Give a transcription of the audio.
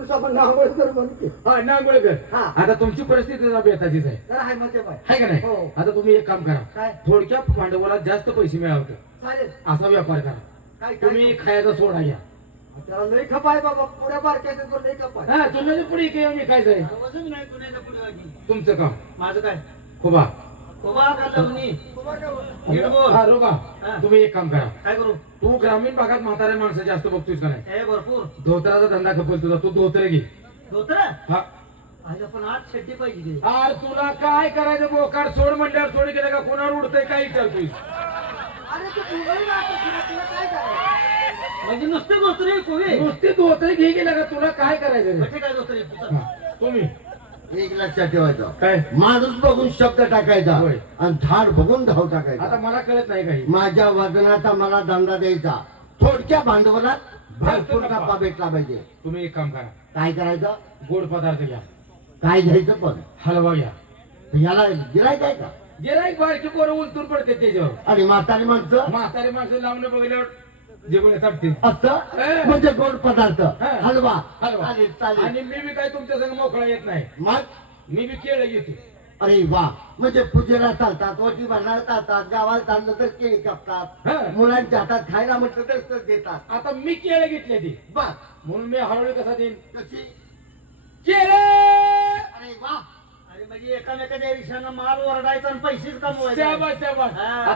माणूस आपण नांगोळकर म्हणते. हा नांगोळकर. हा. आता तुमची परिस्थिती जरा बेताचीच आहे, तर हाय मग ते बाय. आहे का नाही? हो. आता तुम्ही एक काम करा, काय? थोडक्या भांडवलात जास्त पैसे मिळवतं चालेल. असा व्यापार करा. काय तुम्ही खायचा सोडा घ्या. त्याला लई खपाय बाबा, पुढ्या बारक्याच्या तर लई खपाय. हा तुम्ही पुढे काही विकायचं आहे वजन नाही कुणाच्या पुढे वागी. तुमचं काम. माझं काय खुबा कोबा का लवणी तुम्हा काय बोल? नीट बोल. हा रोबा, हा. तुम्ही एक काम करा, काय करू तू ग्रामीण भागात म्हाताऱ्या माणसं जास्त बघतोस का नाही? हे भरपूर धोतराचा धंदा खपल तुझा, तू धोतर घे. धोतर हा. आयला पण आज शेट्टी पाहिजे की. अरे तुला काय करायचं, बोकाड सोड म्हणल्यावर सोड गेलं का कोणावर उडतंय काय विचारतोय? अरे तू मुंबई राहतो, तुला काय करायचं? म्हणजे नुसते धोतर आहे कोवी. नुसती धोतर घे गेलं का तुला काय करायचं रे? म्हणजे काय धोतर आहे? हा, तुम्ही एक लक्षात ठेवायचं, काय? माणूस बघून शब्द टाकायचा होय. आणि झाड बघून धाव आता टाकायचा. मला कळत नाही काही. माझ्या वजनाचा मला धंदा द्यायचा, थोडक्या भांडवलात भरपूर जास्त नफा भेटला पाहिजे. तुम्ही एक काम करा, काय करायचं, गोड पदार्थ घ्या, काय घ्यायचं पण हलवा घ्या. याला गिरायचं आहे का? गिराईक बारकी पोरं उलटून पडते त्याच्यावर. आणि म्हातारी माणसं म्हातारी माणसं लावणं बघल्यावर जेवण चढते. असतं म्हणजे गोड पदार्थ, हा. हलवा. हलवा. अरे चालेल. आणि मी बी काय तुमच्या संग मोकळा येत नाही, मग मी बी केळं घेतो. अरे वा, म्हणजे पूजेला चालतात, वटी भरणाला चालतात, गावाला चाललं तर केळी कापतात, हा. मुलांच्या हातात खायला म्हटलं तर तसं देतात. आता मी केळं घेतले ती, बस म्हणून मी हळूहळू कसा देईन कशी. केळं. अरे वा, अरे म्हणजे एकामेकाच्या रिक्षानं माल ओरडायचा आणि पैसेच कमवायचे. शाबास, शाबास. हा.